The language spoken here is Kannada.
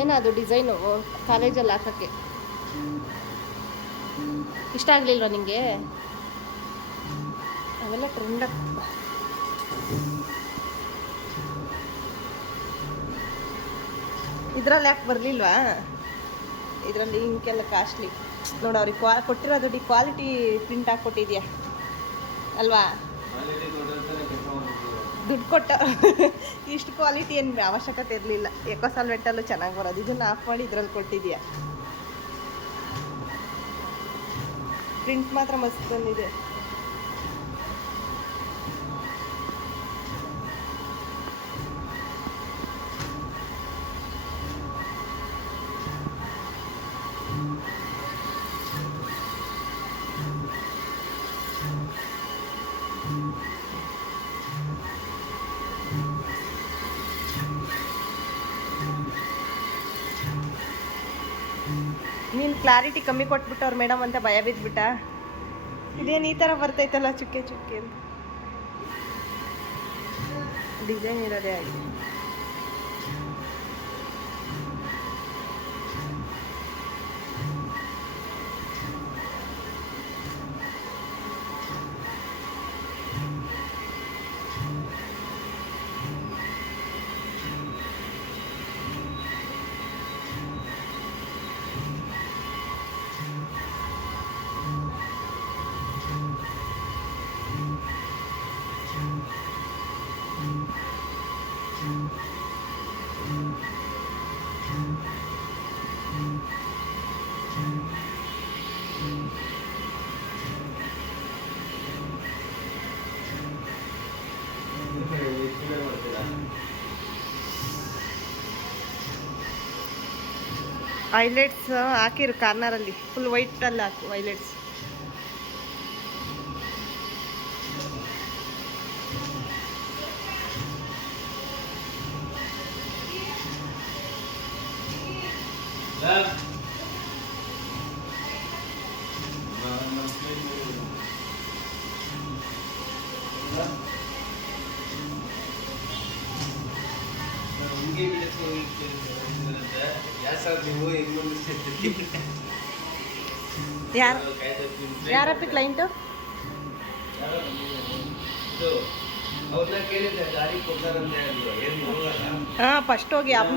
ಏನದು ಡಿಸೈನು ಕಾಲೇಜಲ್ಲಿ ಹಾಕೋಕ್ಕೆ ಇಷ್ಟ ಆಗಲಿಲ್ವಾ ನಿಂಗೆ? ಅವೆಲ್ಲ ಟ್ರೆಂಡ್ ಇದ್ರಲ್ಲಿ ಯಾಕೆ ಬರಲಿಲ್ವಾ? ಇದರಲ್ಲಿ ಇಂಕೆಲ್ಲ ಕಾಸ್ಟ್ಲಿ ನೋಡು. ಅವ್ರಿಗೆ ಕೊಟ್ಟಿರೋ ದುಡ್ಡು ಕ್ವಾಲಿಟಿ ಪ್ರಿಂಟ್ ಹಾಕ್ಕೊಟ್ಟಿದ್ಯಾ ಅಲ್ವಾ? ದುಡ್ಡು ಕೊಟ್ಟ ಇಷ್ಟು ಕ್ವಾಲಿಟಿ ಏನು ಅವಶ್ಯಕತೆ ಇರಲಿಲ್ಲ. ಎಕೋ ಸಾಲ್ವೆಂಟಲ್ಲೂ ಚೆನ್ನಾಗಿ ಬರೋದು. ಇದನ್ನು ಆಫ್ ಮಾಡಿ ಇದ್ರಲ್ಲಿ ಕೊಟ್ಟಿದ್ಯಾ. ಪ್ರಿಂಟ್ ಮಾತ್ರ ಮಸ್ತ್ ಬಂದಿದೆ. ನೀನು ಕ್ಲಾರಿಟಿ ಕಮ್ಮಿ ಕೊಟ್ಬಿಟ್ಟವ್ರು ಮೇಡಮ್ ಅಂತ ಭಯ ಬಿದ್ದುಬಿಟ್ಟ. ಇದೇನು ಈ ಥರ ಬರ್ತೈತಲ್ಲ ಚುಕ್ಕೆ ಚುಕ್ಕೆ ಅಂತ. ಡಿಸೈನ್ ಇರೋದೇ ಆಗಿದೆ. ಹೈಲೈಟ್ಸ್ ಹಾಕಿರು ಕಾರ್ನರಲ್ಲಿ, ಫುಲ್ ವೈಟಲ್ಲಿ ಹಾಕು ಹೈಲೈಟ್ಸ್. ಯಾರಪ್ಪ ಕ್ಲೈಂಟು? ಹಾಂ, ಫಸ್ಟ್ ಹೋಗಿ